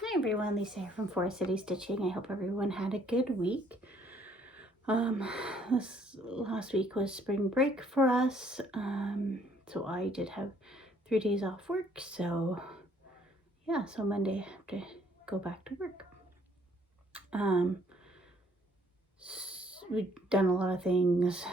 Hi everyone, Lisa here from Forest City Stitching. I hope everyone had a good week. This last week was spring break for us, so I did have 3 days off work. So yeah, so Monday I have to go back to work. We've done a lot of things.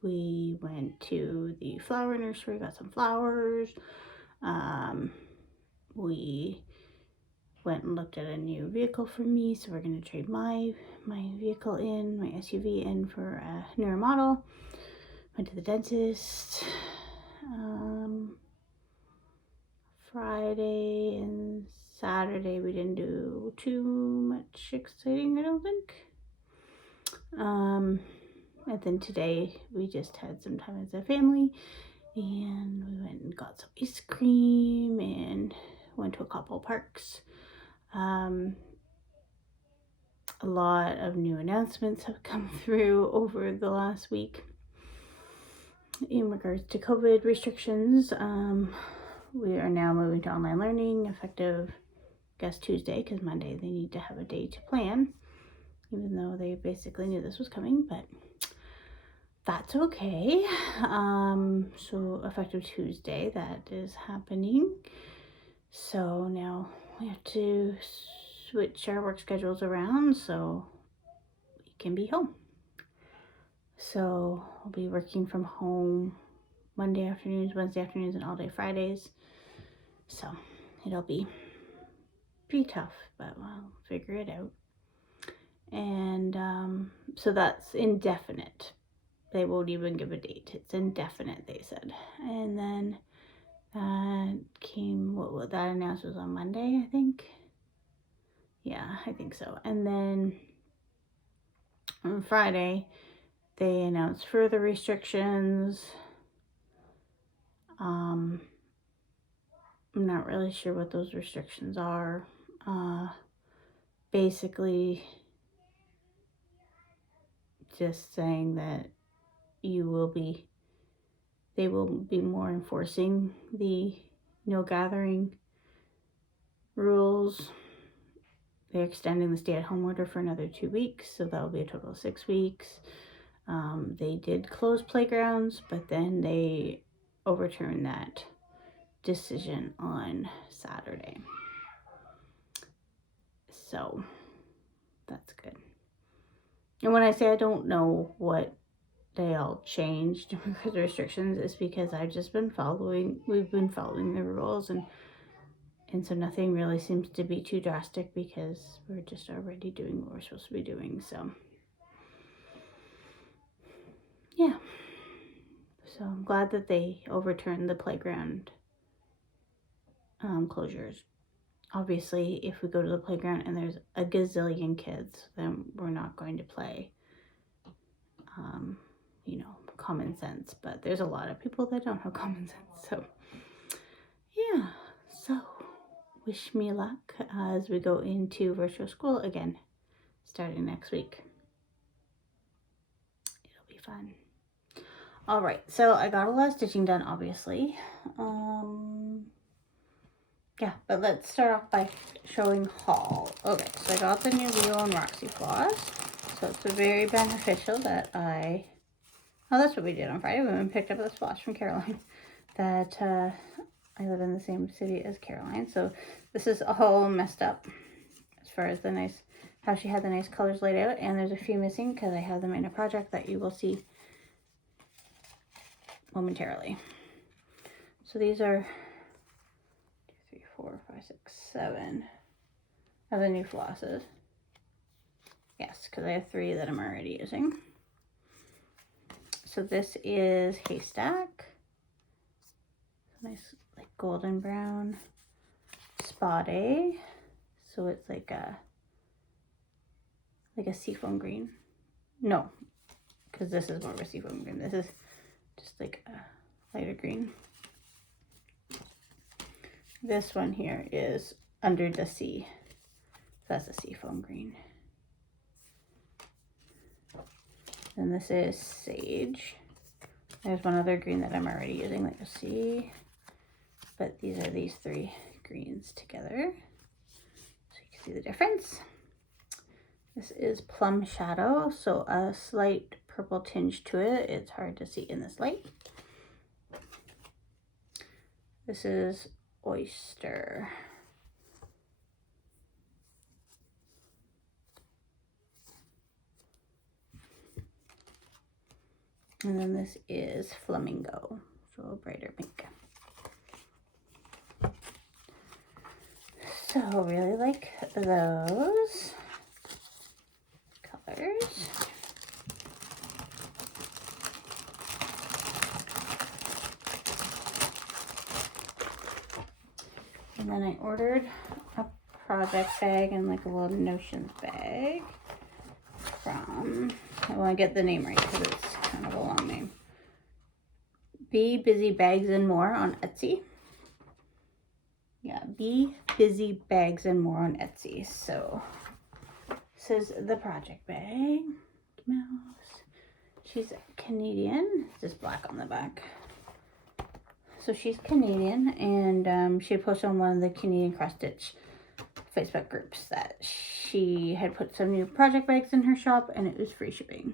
We went to the flower nursery, got some flowers. We went and looked at a new vehicle for me, so we're going to trade my vehicle in, my SUV in, for a newer model. Went to the dentist Friday and Saturday. We didn't do too much exciting, I don't think. And then today we just had some time as a family, and we went and got some ice cream and went to a couple parks. A lot of new announcements have come through over the last week in regards to COVID restrictions. We are now moving to online learning effective, I guess, Tuesday, because Monday they need to have a day to plan, even though they basically knew this was coming, but that's okay. So effective Tuesday, that is happening. So now we have to switch our work schedules around so we can be home. So I'll be working from home Monday afternoons, Wednesday afternoons, and all day Fridays. So it'll be pretty tough, but I'll figure it out. And so that's indefinite. They won't even give a date. It's indefinite, they said. And then that announcement was on Monday, I think. Yeah, I think so. And then on Friday, they announced further restrictions. I'm not really sure what those restrictions are. Basically, just saying that they will be more enforcing the no gathering rules. They're extending the stay-at-home order for another 2 weeks, so that'll be a total of 6 weeks. They did close playgrounds, but then they overturned that decision on Saturday. So that's good. And when I say I don't know what they all changed because of restrictions, is because we've been following the rules, and so nothing really seems to be too drastic because we're just already doing what we're supposed to be doing. So yeah. So I'm glad that they overturned the playground closures. Obviously, if we go to the playground and there's a gazillion kids, then we're not going to play. Common sense. But there's a lot of people that don't have common sense. So yeah. So wish me luck as we go into virtual school again, starting next week. It'll be fun. All right, so I got a lot of stitching done, obviously. Yeah, but let's start off by showing haul. Okay, so I got the new Leo and Roxy floss. So it's very beneficial that that's what we did on Friday. We went and picked up this floss from Caroline. That I live in the same city as Caroline. So this is all messed up as far as how she had the nice colors laid out. And there's a few missing because I have them in a project that you will see momentarily. So these are 2, 3, 4, 5, 6, 7 of the new flosses. Yes, because I have 3 that I'm already using. So this is Haystack. Nice, like golden brown. Spotty. So it's like a seafoam green. No, because this is more of a seafoam green. This is just like a lighter green. This one here is Under the Sea. That's a seafoam green. And this is Sage. There's one other green that I'm already using that you'll see. But these are these 3 greens together so you can see the difference. This is Plum Shadow, so a slight purple tinge to it. It's hard to see in this light. This is Oyster. And then this is Flamingo, so a brighter pink. So really like those colors. And then I ordered a project bag and like a little notions bag from, I want to get the name right because it's kind of a long name. Be Busy Bags and More on Etsy. Yeah, Be Busy Bags and More on Etsy. So this is the project bag. Mouse. She's Canadian. It's just black on the back. So she's Canadian, and she posted on one of the Canadian cross stitch Facebook groups that she had put some new project bags in her shop, and it was free shipping.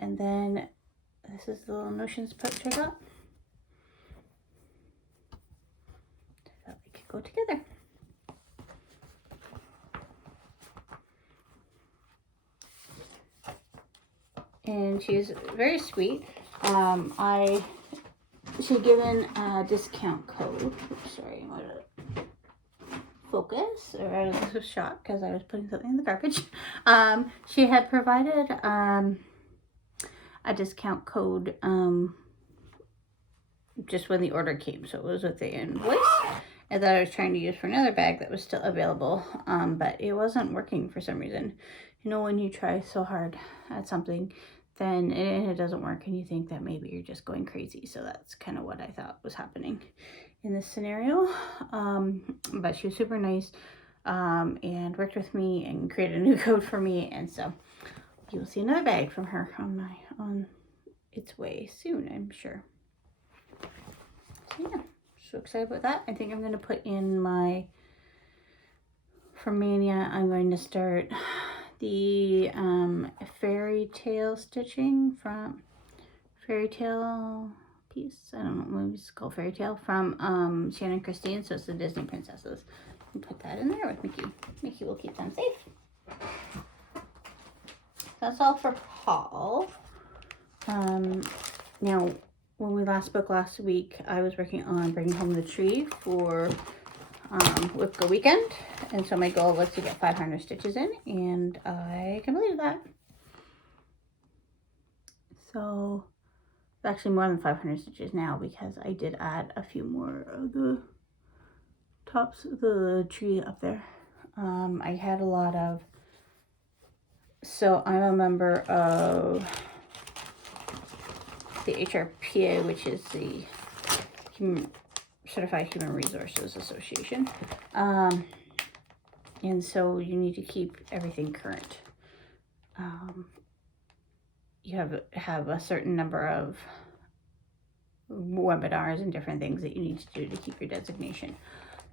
And then this is the little notions pouch I got. I thought they could go together. And she's very sweet. She had given a discount code. Oops, sorry, what did it focus? Or I was shocked because I was putting something in the garbage. She had provided a discount code just when the order came, so it was with the invoice, and that I was trying to use for another bag that was still available, but it wasn't working for some reason. You know, when you try so hard at something, then it doesn't work, and you think that maybe you're just going crazy. So that's kind of what I thought was happening in this scenario. But she was super nice and worked with me and created a new code for me, and so you will see another bag from her on its way soon, I'm sure. So yeah, so excited about that. I think I'm going to put in my, for Mania, I'm going to start the fairy tale stitching from Fairy Tale piece. I don't know, maybe it's called Fairy Tale from Shannon Christine. So it's the Disney princesses. And put that in there with Mickey. Mickey will keep them safe. That's all for Paul. Now, when we last spoke last week, I was working on bringing home the tree for with the weekend, and so my goal was to get 500 stitches in, and I completed that. So actually more than 500 stitches now, because I did add a few more of the tops of the tree up there. I had a lot of, so I'm a member of the HRPA, which is the Certified Human Resources Association, and so you need to keep everything current. You have a certain number of webinars and different things that you need to do to keep your designation,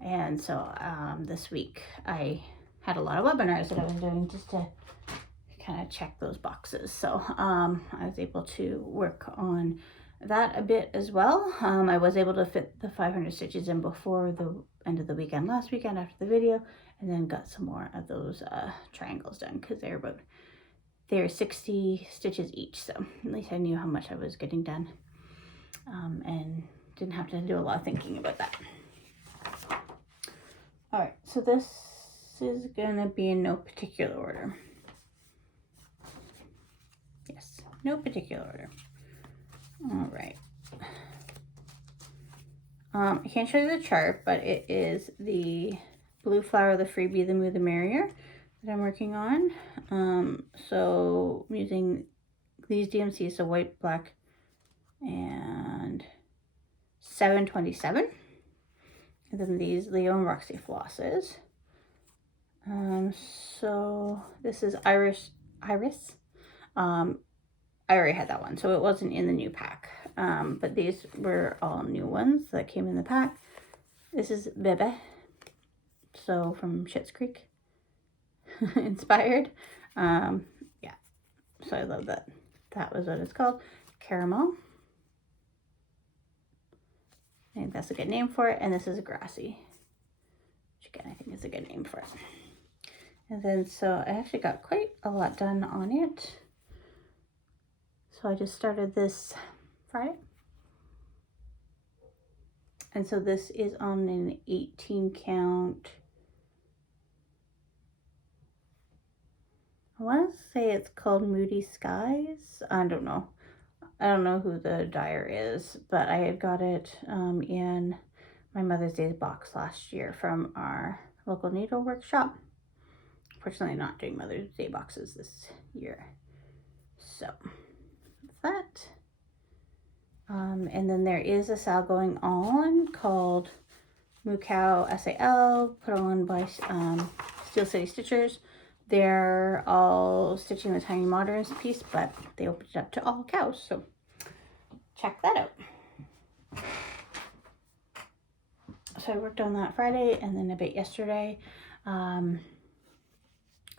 and so this week I had a lot of webinars that I was doing just to kind of check those boxes. So I was able to work on that a bit as well. I was able to fit the 500 stitches in before the end of the weekend last weekend after the video, and then got some more of those triangles done, because they're 60 stitches each, so at least I knew how much I was getting done, and didn't have to do a lot of thinking about that. All right, so this is gonna be in no particular order. Yes, no particular order. All right. I can't show you the chart, but it is the Blue Flower, the Freebie, the Moo, the Merrier that I'm working on. So I'm using these DMCs, so white, black, and 727. And then these Leo and Roxy Flosses. So this is Iris. I already had that one, so it wasn't in the new pack. but these were all new ones that came in the pack. This is Bebe, so from Schitt's Creek inspired. Yeah, so I love that. That was what it's called. Caramel. I think that's a good name for it. And this is Grassy, which again, I think is a good name for it. And then, so I actually got quite a lot done on it. So I just started this Friday. And so this is on an 18 count. I want to say it's called Moody Skies. I don't know. I don't know who the dyer is, but I had got it in my Mother's Day box last year from our local needle workshop. Unfortunately, not doing Mother's Day boxes this year. So, that's that. And then there is a sale going on called Moo Cow SAL, put on by Steel City Stitchers. They're all stitching the Tiny Moderns piece, but they opened it up to all cows, so check that out. So I worked on that Friday and then a bit yesterday. I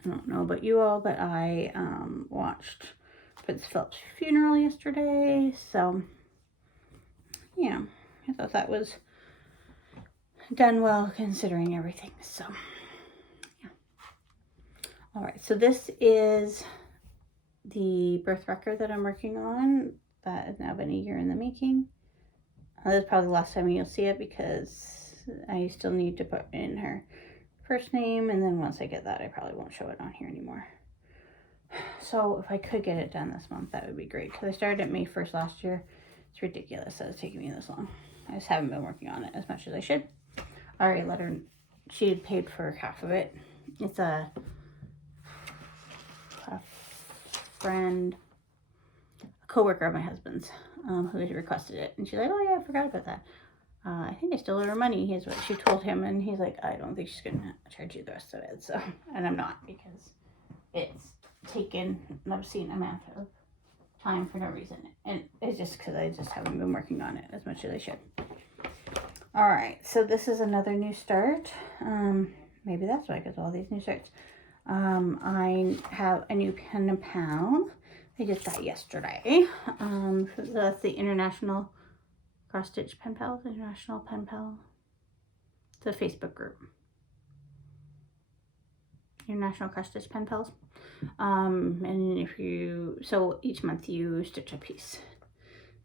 don't know about you all, but I watched Prince Philip's funeral yesterday, so yeah, I thought that was done well considering everything, so yeah. All right, so this is the birth record that I'm working on. That has now been a year in the making. This is probably the last time you'll see it because I still need to put in her first name, and then once I get that, I probably won't show it on here anymore. So if I could get it done this month, that would be great, because I started at May 1st last year. It's ridiculous that it's taking me this long. I just haven't been working on it as much as I should. I already let her, she had paid for half of it. It's a friend, a co-worker of my husband's, who had requested it, and she's like, oh yeah, I forgot about that. I think I stole her money, is what she told him, and he's like, I don't think she's gonna charge you the rest of it, so, and I'm not, because it's taken an obscene amount of time for no reason, and it's just because I just haven't been working on it as much as I should. All right, so this is another new start. Maybe that's why, because all these new starts. I have a new pen and pal. I just got yesterday. That's the International Cross Stitch Pen Pals, International Pen Pal. It's a Facebook group. International Cross Stitch Pen Pals. And if you, so each month you stitch a piece.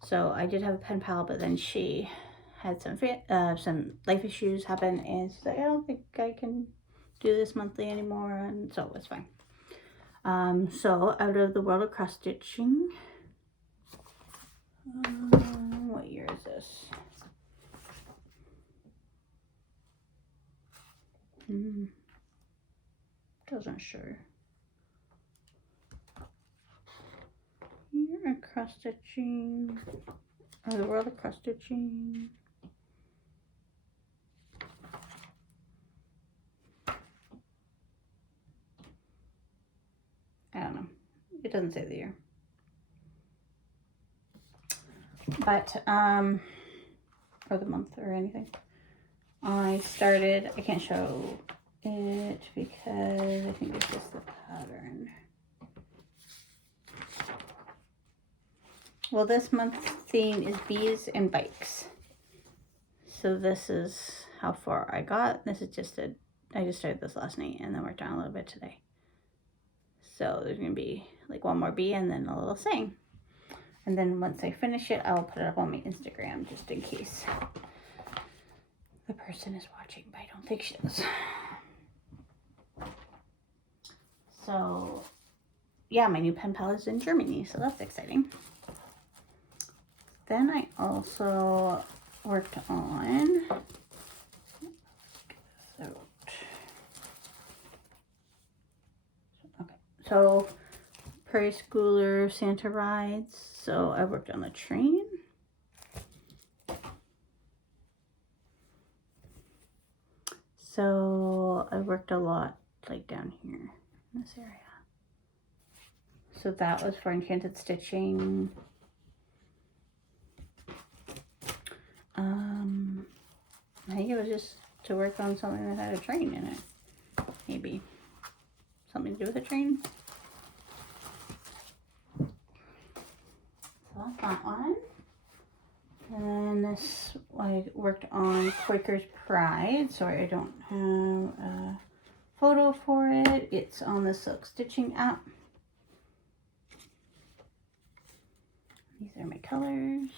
So I did have a pen pal, but then she had some life issues happen, and she's like, I don't think I can do this monthly anymore, and so it's fine. So out of the world of cross stitching, what year is this? Doesn't show. You're cross stitching, or the world of cross stitching. I don't know. It doesn't say the year. But, or the month or anything. I can't show it because I think it's just the pattern. Well, this month's theme is bees and bikes. So this is how far I got. This is just I just started this last night and then worked on a little bit today. So there's going to be like one more bee and then a little saying. And then once I finish it, I'll put it up on my Instagram just in case the person is watching, but I don't think she is. So yeah, my new pen pal is in Germany, so that's exciting. Then I also worked on, so Prairie Schooler Santa rides. So I worked on the train. So I worked a lot like down here in this area. So that was for Enchanted Stitching. I think it was just to work on something that had a train in it. Maybe. Something to do with a train. So that's that one. And then this, I worked on Quaker's Pride. Sorry, I don't have a photo for it. It's on the Silk Stitching app. These are my colors.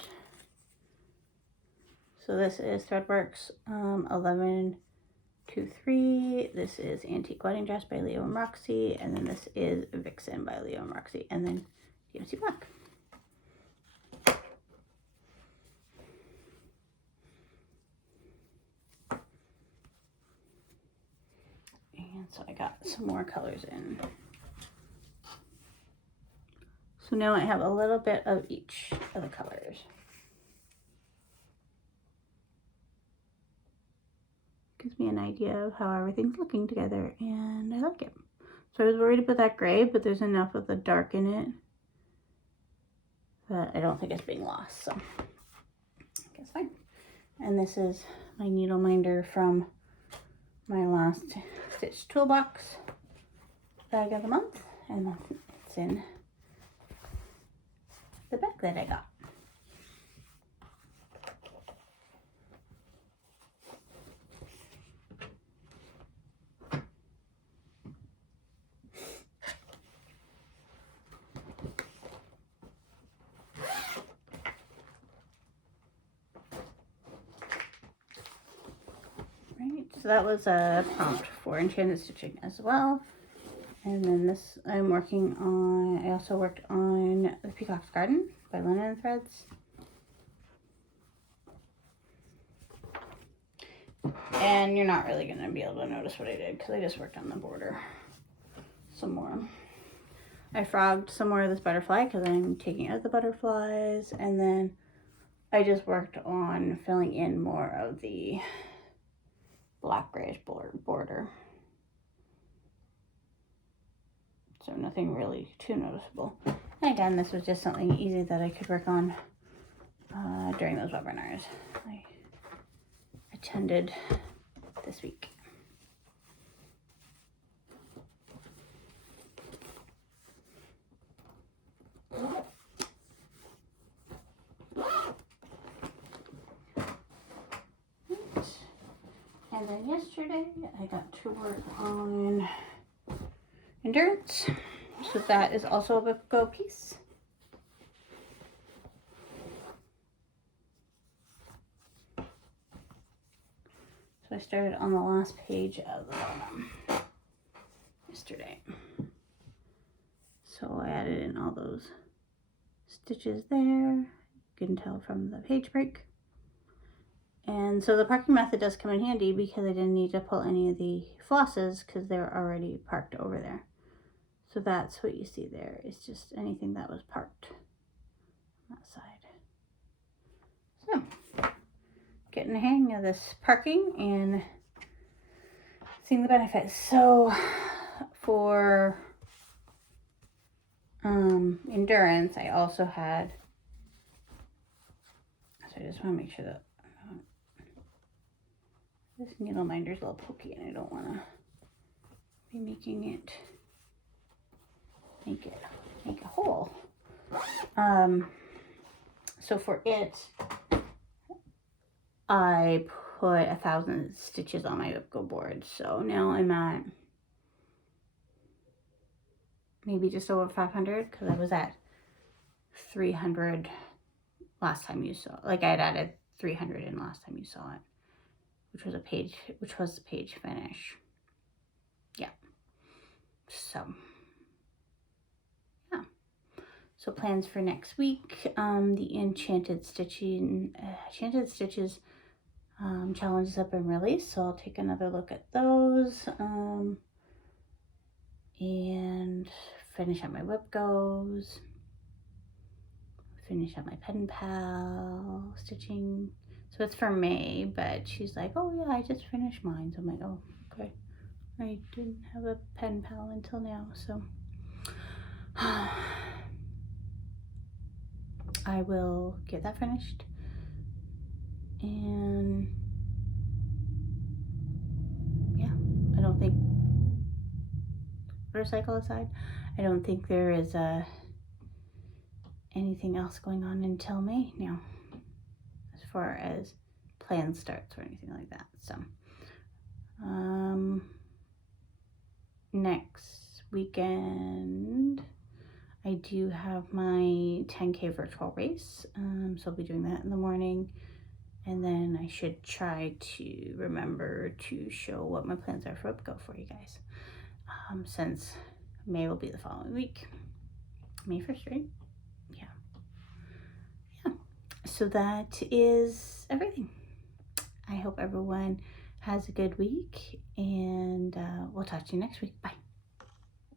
So this is Threadworks 1123. This is Antique Wedding Dress by Leo and Roxy. And then this is Vixen by Leo and Roxy. And then DMC Black. And so I got some more colors in. So now I have a little bit of each of the colors. Gives me an idea of how everything's looking together, and I like it. So I was worried about that gray, but there's enough of the dark in it that I don't think it's being lost, so I guess fine. And this is my needle minder from my last Stitch Toolbox bag of the month, and it's in the bag that I got. So that was a prompt for Enchanted Stitching as well. And then this I'm working on, I also worked on the Peacock Garden by Linen Threads. And you're not really going to be able to notice what I did because I just worked on the border some more. I frogged some more of this butterfly because I'm taking out the butterflies. And then I just worked on filling in more of the black grayish border. So nothing really too noticeable. And again, this was just something easy that I could work on during those webinars I attended this week. And then yesterday I got to work on Endurance. So that is also a book go piece. So I started on the last page of the bottom yesterday. So I added in all those stitches there. You can tell from the page break. And so the parking method does come in handy because I didn't need to pull any of the flosses because they were already parked over there. So that's what you see there. It's just anything that was parked on that side. So getting the hang of this parking and seeing the benefits. So for Endurance, I also had, so I just want to make sure that this needle minder's a little pokey and I don't want to be making it make a hole. So for it, I put 1,000 stitches on my whipco board. So now I'm at maybe just over 500 because I was at 300 last time you saw. Like I had added 300 in last time you saw it, which was the page finish. Yeah. So. So plans for next week, the Enchanted Stitches challenge is up and released, so I'll take another look at those and finish up my whip goes, finish up my pen pal stitching. So it's for May, but she's like, oh yeah, I just finished mine. So I'm like, oh, okay. I didn't have a pen pal until now, so I will get that finished and motorcycle aside. I don't think there is anything else going on until May now, as far as plan starts or anything like that. So, next weekend, I do have my 10K virtual race. So I'll be doing that in the morning. And then I should try to remember to show what my plans are for UpGo for you guys. Since May will be the following week. May 1st, right? Yeah. So that is everything. I hope everyone has a good week, and we'll talk to you next week. Bye.